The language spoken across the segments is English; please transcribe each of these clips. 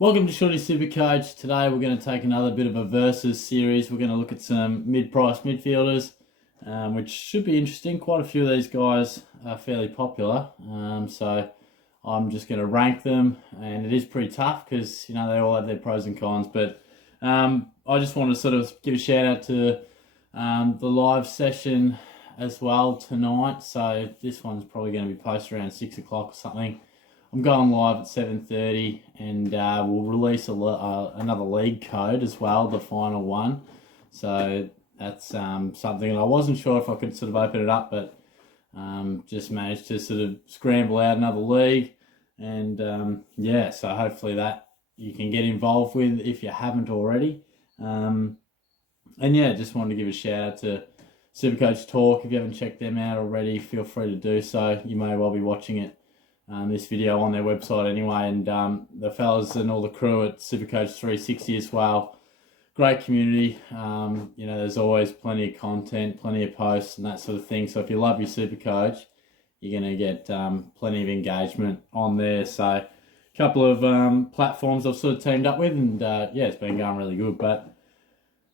Welcome to Shorty SuperCoach. Today we're going to take another bit of a versus series. We're going to look at some mid-price midfielders, which should be interesting. Quite a few of these guys are fairly popular, so I'm just going to rank them, and it is pretty tough because they all have their pros and cons. But I just want to sort of give a shout out to the live session as well tonight. So this one's probably going to be posted around 6 o'clock or something. I'm going live at 7:30, and we'll release another league code as well, the final one. So that's something, and I wasn't sure if I could sort of open it up, but just managed to sort of scramble out another league, and yeah, so hopefully that you can get involved with if you haven't already. And yeah, just wanted to give a shout out to SuperCoach Talk. If you haven't checked them out already, feel free to do so. You may well be watching it. This video on their website anyway, and the fellas and all the crew at SuperCoach 360 as well. Great community. There's always plenty of content, plenty of posts and that sort of thing. So if you love your SuperCoach, you're going to get plenty of engagement on there. So a couple of platforms I've sort of teamed up with, and yeah, it's been going really good. But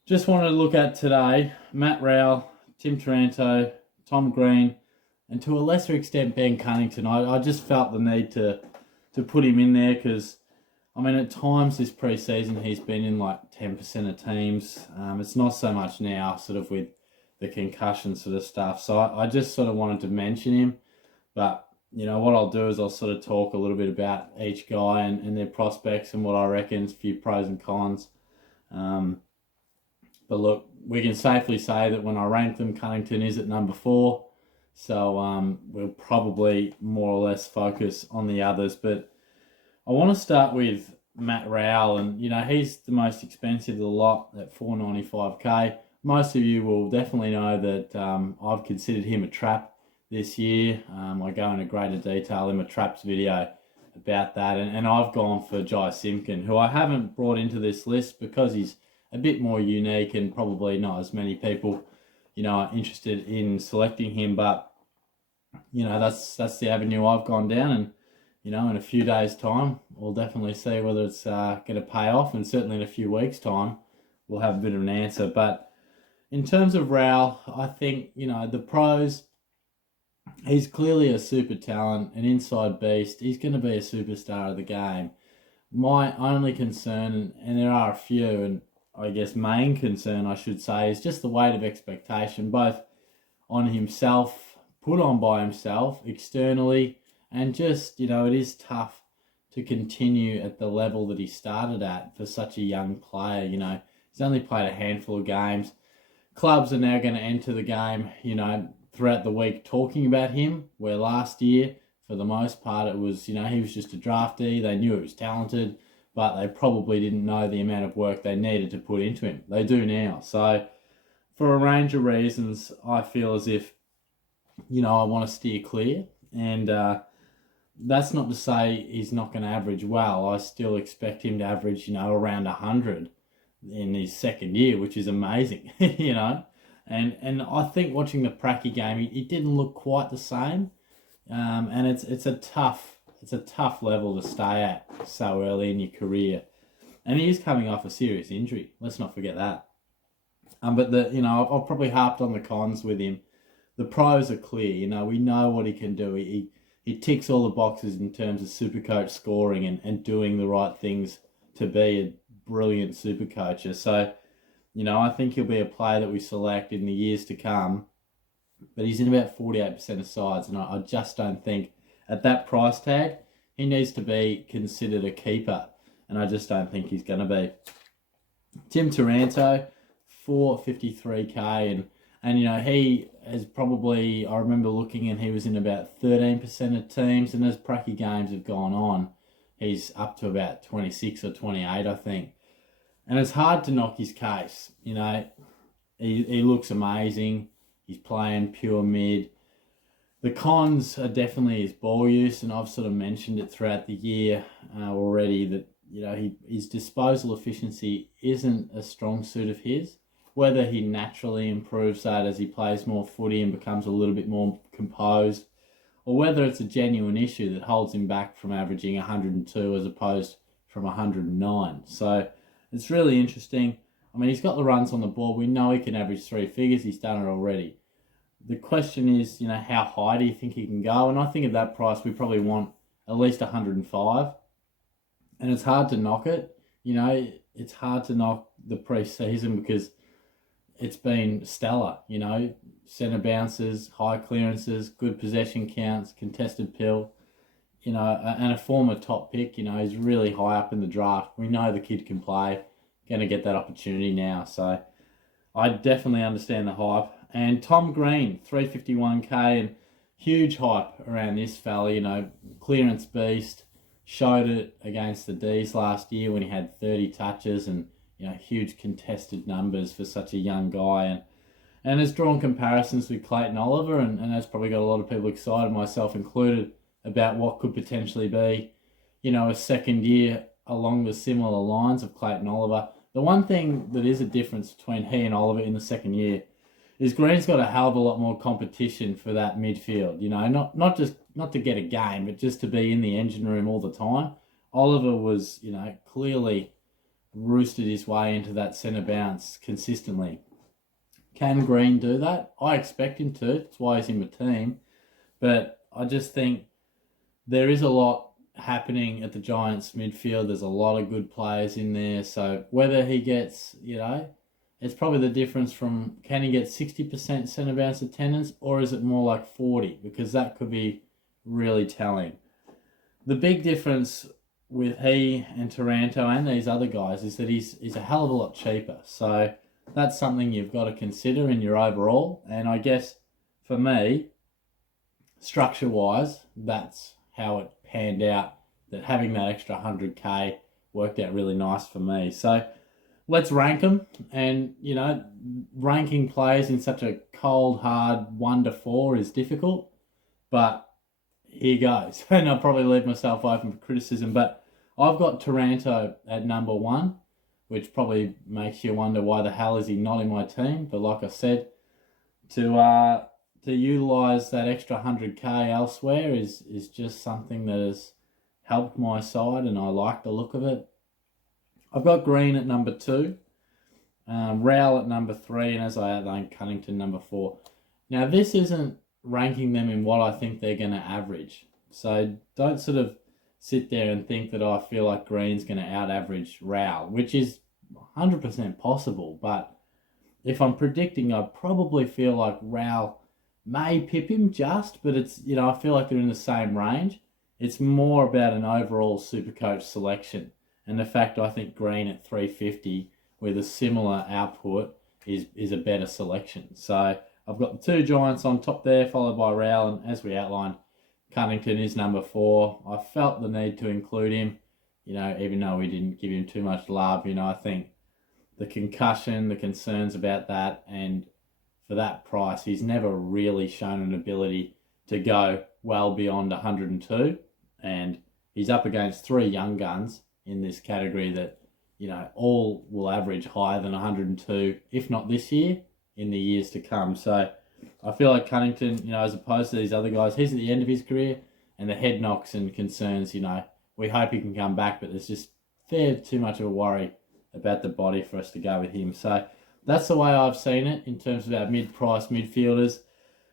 just wanted to look at today, Matt Rowell, Tim Taranto, Tom Green, and to a lesser extent, Ben Cunnington. I just felt the need to put him in there because, I mean, at times this pre-season he's been in like 10% of teams. It's not so much now, sort of with the concussion sort of stuff. So I just sort of wanted to mention him. But, what I'll do is I'll sort of talk a little bit about each guy and their prospects and what I reckon, a few pros and cons. But look, we can safely say that when I rank them, Cunnington is at number 4. So we'll probably more or less focus on the others. But I want to start with Matt Rowell, and he's the most expensive of the lot at $495k. Most of you will definitely know that I've considered him a trap this year. I go into greater detail in my traps video about that, and I've gone for Jai Simpkin, who I haven't brought into this list because he's a bit more unique and probably not as many people are interested in selecting him. But that's the avenue I've gone down, and in a few days' time we'll definitely see whether it's going to pay off, and certainly in a few weeks' time we'll have a bit of an answer. But in terms of Rowell, I think the pros, he's clearly a super talent, an inside beast. He's going to be a superstar of the game. My only concern, and there are a few, and I guess main concern I should say, is just the weight of expectation, both on himself, put on by himself, externally, and just, it is tough to continue at the level that he started at for such a young player. He's only played a handful of games. Clubs are now going to enter the game, throughout the week talking about him, where last year, for the most part, it was, he was just a draftee. They knew he was talented, but they probably didn't know the amount of work they needed to put into him. They do now. So for a range of reasons, I feel as if, I want to steer clear. And that's not to say he's not going to average well. I still expect him to average, around 100 in his second year, which is amazing, And I think watching the Pracky game, it didn't look quite the same. And it's a tough level to stay at so early in your career, and he is coming off a serious injury. Let's not forget that. But I've probably harped on the cons with him. The pros are clear. We know what he can do. He ticks all the boxes in terms of SuperCoach scoring and doing the right things to be a brilliant SuperCoacher. So, I think he'll be a player that we select in the years to come. But he's in about 48% of sides, and I just don't think at that price tag he needs to be considered a keeper, and I just don't think he's going to be. Tim Taranto, 453k, and he has probably, I remember looking, and he was in about 13% of teams, and as Pracky games have gone on, he's up to about 26 or 28, I think. And it's hard to knock his case. He looks amazing. He's playing pure mid. The cons are definitely his ball use, and I've sort of mentioned it throughout the year already that his disposal efficiency isn't a strong suit of his. Whether he naturally improves that as he plays more footy and becomes a little bit more composed, or whether it's a genuine issue that holds him back from averaging 102 as opposed from 109. So it's really interesting. I mean, he's got the runs on the board. We know he can average 3 figures. He's done it already. The question is, how high do you think he can go? And I think at that price, we probably want at least 105. And it's hard to knock it. It's hard to knock the pre-season because it's been stellar. Centre bounces, high clearances, good possession counts, contested pill. And a former top pick. He's really high up in the draft. We know the kid can play. Going to get that opportunity now. So I definitely understand the hype. And Tom Green, 351k, and huge hype around this fella. Clearance beast. Showed it against the D's last year when he had 30 touches and huge contested numbers for such a young guy, and has drawn comparisons with Clayton Oliver, and that's probably got a lot of people excited, myself included, about what could potentially be a second year along the similar lines of Clayton Oliver. The one thing that is a difference between he and Oliver in the second year is Green's got a hell of a lot more competition for that midfield. Not to get a game, but just to be in the engine room all the time. Oliver was, clearly roosted his way into that centre bounce consistently. Can Green do that? I expect him to. That's why he's in my team. But I just think there is a lot happening at the Giants midfield. There's a lot of good players in there. So whether he gets, it's probably the difference from can he get 60% centre bounce attendance or is it more like 40? Because that could be really telling. The big difference with he and Taranto and these other guys is that he's a hell of a lot cheaper. So that's something you've got to consider in your overall. And I guess for me, structure-wise, that's how it panned out, that having that extra 100k worked out really nice for me. So let's rank them. And, ranking players in such a cold, hard 1 to 4 is difficult. But here goes. And I'll probably leave myself open for criticism. But I've got Taranto at number 1, which probably makes you wonder why the hell is he not in my team. But like I said, to utilise that extra 100k elsewhere is just something that has helped my side, and I like the look of it. I've got Green at number 2, Rowell at number 3, and as I outlined, Cunnington number 4. Now, this isn't ranking them in what I think they're going to average. So don't sort of sit there and think that I feel like Green's going to out-average Rowell, which is 100% possible. But if I'm predicting, I probably feel like Rowell may pip him just, but it's, I feel like they're in the same range. It's more about an overall SuperCoach selection. And the fact I think Green at 350 with a similar output is a better selection. So I've got the 2 Giants on top there, followed by Rowell, and as we outlined, Cunnington is number 4. I felt the need to include him, even though we didn't give him too much love. I think the concussion, the concerns about that, and for that price, he's never really shown an ability to go well beyond 102, and he's up against 3 young guns in this category that, all will average higher than 102, if not this year, in the years to come. So I feel like Cunnington, as opposed to these other guys, he's at the end of his career, and the head knocks and concerns, we hope he can come back, but there's just too much of a worry about the body for us to go with him. So that's the way I've seen it in terms of our mid-price midfielders.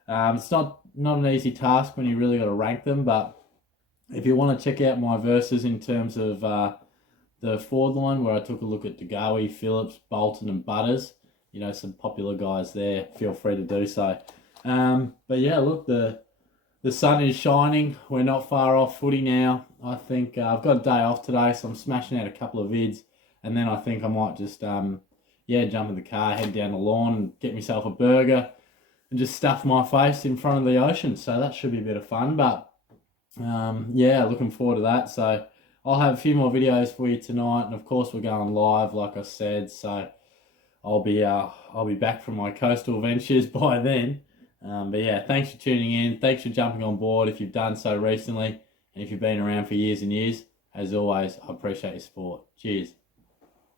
It's not an easy task when you really got to rank them, but if you want to check out my verses in terms of the forward line, where I took a look at DeGoey, Phillips, Bolton and Butters, some popular guys there, feel free to do so. But yeah, look, the sun is shining. We're not far off footy now. I think I've got a day off today, so I'm smashing out a couple of vids, and then I think I might just jump in the car, head down the lawn and get myself a burger and just stuff my face in front of the ocean. So that should be a bit of fun. But looking forward to that. So I'll have a few more videos for you tonight, and of course we're going live, like I said. So I'll be back from my coastal ventures by then. But yeah, thanks for tuning in. Thanks for jumping on board if you've done so recently, and if you've been around for years and years. As always, I appreciate your support. Cheers.